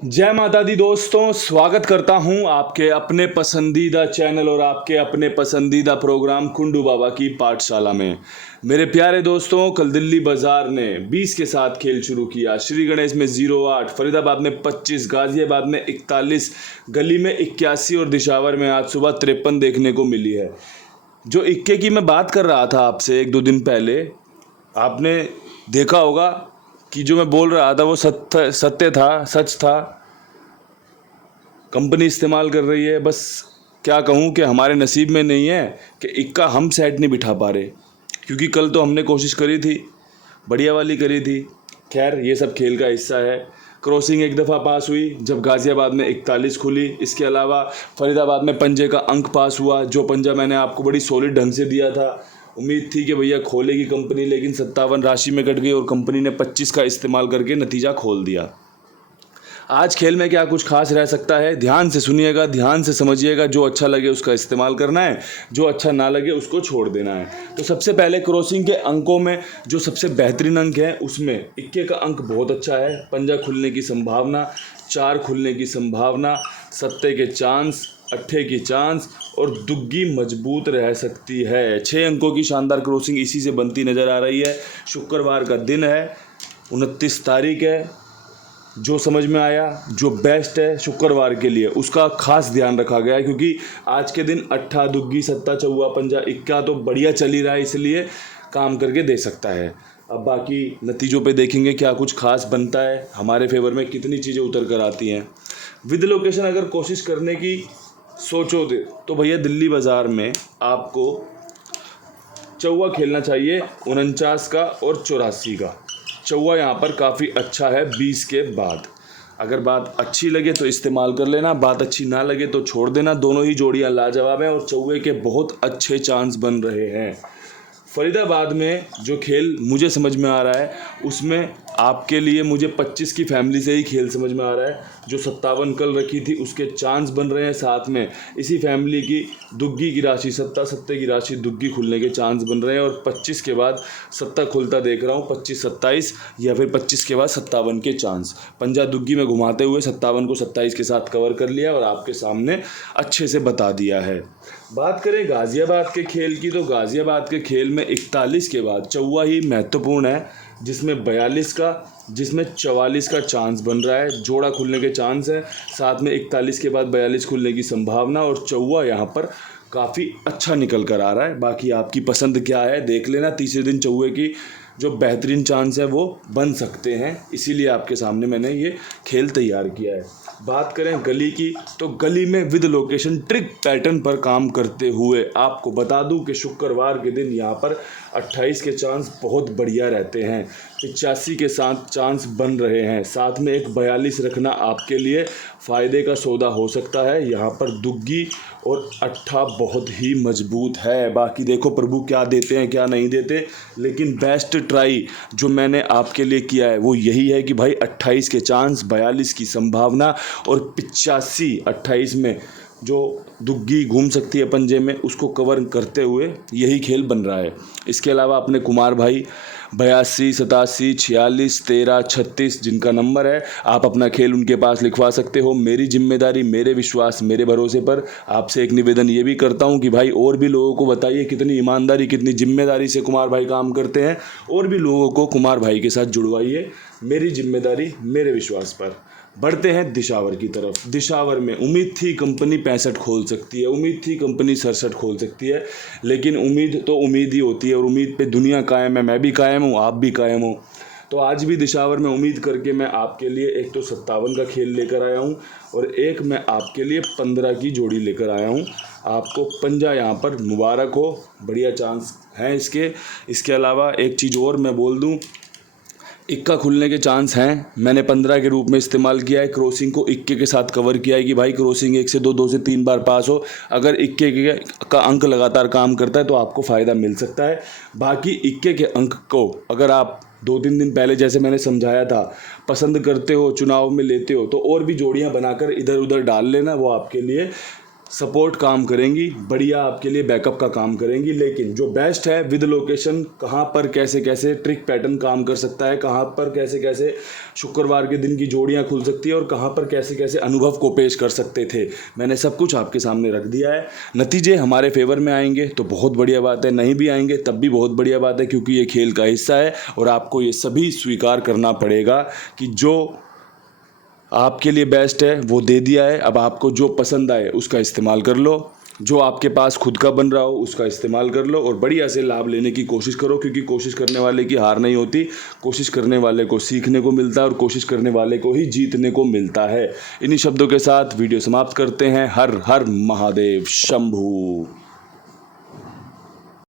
जय माता दी दोस्तों, स्वागत करता हूं आपके अपने पसंदीदा चैनल और आपके अपने पसंदीदा प्रोग्राम कुंडू बाबा की पाठशाला में। मेरे प्यारे दोस्तों, कल दिल्ली बाजार ने 20 के साथ खेल शुरू किया। श्री गणेश में 08, फरीदाबाद में 25, गाजियाबाद में 41, गली में 81 और दिशावर में आज सुबह 53 देखने को मिली है। जो इक्के की मैं बात कर रहा था आपसे एक दो दिन पहले, आपने देखा होगा कि जो मैं बोल रहा था वो सत्य था, सच था। कंपनी इस्तेमाल कर रही है, बस क्या कहूँ कि हमारे नसीब में नहीं है कि इक्का हम सेट नहीं बिठा पा रहे, क्योंकि कल तो हमने कोशिश करी थी, बढ़िया वाली करी थी। खैर, ये सब खेल का हिस्सा है। क्रॉसिंग एक दफ़ा पास हुई जब गाज़ियाबाद में 41 खुली। इसके अलावा फरीदाबाद में पंजे का अंक पास हुआ, जो पंजा मैंने आपको बड़ी सॉलिड ढंग से दिया था। उम्मीद थी कि भैया खोलेगी कंपनी, लेकिन 57 राशि में कट गई और कंपनी ने 25 का इस्तेमाल करके नतीजा खोल दिया। आज खेल में क्या कुछ खास रह सकता है, ध्यान से सुनिएगा, ध्यान से समझिएगा। जो अच्छा लगे उसका इस्तेमाल करना है, जो अच्छा ना लगे उसको छोड़ देना है। तो सबसे पहले क्रॉसिंग के अंकों में जो सबसे बेहतरीन अंक है उसमें इक्के का अंक बहुत अच्छा है। पंजा खुलने की संभावना, 4 खुलने की संभावना, सत्ते के चांस, अट्ठे की चांस और दुग्गी मजबूत रह सकती है। 6 अंकों की शानदार क्रॉसिंग इसी से बनती नज़र आ रही है। शुक्रवार का दिन है, 29 तारीख है। जो समझ में आया, जो बेस्ट है शुक्रवार के लिए, उसका खास ध्यान रखा गया है, क्योंकि आज के दिन अट्ठा, दुग्गी, सत्ता, चौवा, पंजा, इक्का तो बढ़िया चल ही रहा है, इसलिए काम करके दे सकता है। अब बाकी नतीजों पे देखेंगे क्या कुछ खास बनता है, हमारे फेवर में कितनी चीज़ें उतर कर आती हैं। विद लोकेशन अगर कोशिश करने की सोचो तो भैया दिल्ली बाज़ार में आपको चौवा खेलना चाहिए, 49 का और 84 का। चौवा यहाँ पर काफ़ी अच्छा है 20 के बाद। अगर बात अच्छी लगे तो इस्तेमाल कर लेना, बात अच्छी ना लगे तो छोड़ देना। दोनों ही जोड़ियाँ लाजवाब हैं और चौवे के बहुत अच्छे चांस बन रहे हैं। फरीदाबाद में जो खेल मुझे समझ में आ रहा है उसमें आपके लिए मुझे 25 की फैमिली से ही खेल समझ में आ रहा है। जो 57 कल रखी थी उसके चांस बन रहे हैं, साथ में इसी फैमिली की दुग्गी की राशि, सत्ता, सत्ते की राशि दुग्गी खुलने के चांस बन रहे हैं। और 25 के बाद सत्ता खुलता देख रहा हूँ, 25 27 या फिर 25 के बाद 57 के चांस। पंजा दुग्गी में घुमाते हुए 57 को 27 के साथ कवर कर लिया और आपके सामने अच्छे से बता दिया है। बात करें गाज़ियाबाद के खेल की, तो गाज़ियाबाद के खेल में 41 के बाद चौवा ही महत्वपूर्ण है, जिसमें 42 का, जिसमें 44 का चांस बन रहा है। जोड़ा खुलने के चांस है, साथ में 41 के बाद 42 खुलने की संभावना, और चौवा यहाँ पर काफ़ी अच्छा निकल कर आ रहा है। बाकी आपकी पसंद क्या है देख लेना। तीसरे दिन चौवे की जो बेहतरीन चांस है वो बन सकते हैं, इसीलिए आपके सामने मैंने ये खेल तैयार किया है। बात करें गली की, तो गली में विद लोकेशन ट्रिक पैटर्न पर काम करते हुए आपको बता दूं कि शुक्रवार के दिन यहाँ पर 28 के चांस बहुत बढ़िया रहते हैं, 85 के साथ चांस बन रहे हैं, साथ में एक 42 रखना आपके लिए फ़ायदे का सौदा हो सकता है। यहाँ पर दुग्गी और अट्ठा बहुत ही मजबूत है। बाकी देखो प्रभु क्या देते हैं क्या नहीं देते, लेकिन बेस्ट ट्राई जो मैंने आपके लिए किया है वो यही है कि भाई 28 के चांस, 42 की संभावना और 85, 28 में जो दुग्गी घूम सकती है पंजे में, उसको कवर करते हुए यही खेल बन रहा है। इसके अलावा अपने कुमार भाई 82, 87, 46, 13, 36 जिनका नंबर है, आप अपना खेल उनके पास लिखवा सकते हो। मेरी जिम्मेदारी, मेरे विश्वास, मेरे भरोसे पर आपसे एक निवेदन ये भी करता हूँ कि भाई और भी लोगों को बताइए कितनी ईमानदारी, कितनी जिम्मेदारी से कुमार भाई काम करते हैं। और भी लोगों को कुमार भाई के साथ जुड़वाइए। मेरी जिम्मेदारी, मेरे विश्वास पर। बढ़ते हैं दिशावर की तरफ। दिशावर में उम्मीद थी कंपनी 65 खोल सकती है, उम्मीद थी कंपनी 67 खोल सकती है, लेकिन उम्मीद तो उम्मीद ही होती है और उम्मीद पे दुनिया कायम है। मैं भी कायम हूँ, आप भी कायम हो। तो आज भी दिशावर में उम्मीद करके मैं आपके लिए एक तो 57 का खेल लेकर आया हूँ और एक मैं आपके लिए 15 की जोड़ी लेकर आया हूँ। आपको पंजा यहाँ पर मुबारक हो, बढ़िया चांस हैं इसके। इसके अलावा एक चीज़ और मैं बोल दूँ, इक्का खुलने के चांस हैं, मैंने 15 के रूप में इस्तेमाल किया है। क्रॉसिंग को इक्के के साथ कवर किया है कि भाई क्रॉसिंग 1 से 2, 2 से 3 बार पास हो। अगर इक्के का अंक लगातार काम करता है तो आपको फ़ायदा मिल सकता है। बाकी इक्के के अंक को अगर आप 2-3 दिन पहले, जैसे मैंने समझाया था, पसंद करते हो, चुनाव में लेते हो, तो और भी जोड़ियाँ बनाकर इधर उधर डाल लेना, वो आपके लिए सपोर्ट काम करेंगी, बढ़िया आपके लिए बैकअप का काम करेंगी। लेकिन जो बेस्ट है विद लोकेशन, कहाँ पर कैसे कैसे ट्रिक पैटर्न काम कर सकता है, कहाँ पर कैसे कैसे शुक्रवार के दिन की जोड़ियाँ खुल सकती है और कहाँ पर कैसे कैसे अनुभव को पेश कर सकते थे, मैंने सब कुछ आपके सामने रख दिया है। नतीजे हमारे फेवर में आएंगे तो बहुत बढ़िया बात है, नहीं भी आएंगे तब भी बहुत बढ़िया बात है, क्योंकि ये खेल का हिस्सा है और आपको ये सभी स्वीकार करना पड़ेगा कि जो आपके लिए बेस्ट है वो दे दिया है। अब आपको जो पसंद आए उसका इस्तेमाल कर लो, जो आपके पास खुद का बन रहा हो उसका इस्तेमाल कर लो और बढ़िया से लाभ लेने की कोशिश करो, क्योंकि कोशिश करने वाले की हार नहीं होती, कोशिश करने वाले को सीखने को मिलता है और कोशिश करने वाले को ही जीतने को मिलता है। इन्हीं शब्दों के साथ वीडियो समाप्त करते हैं। हर हर महादेव शंभू।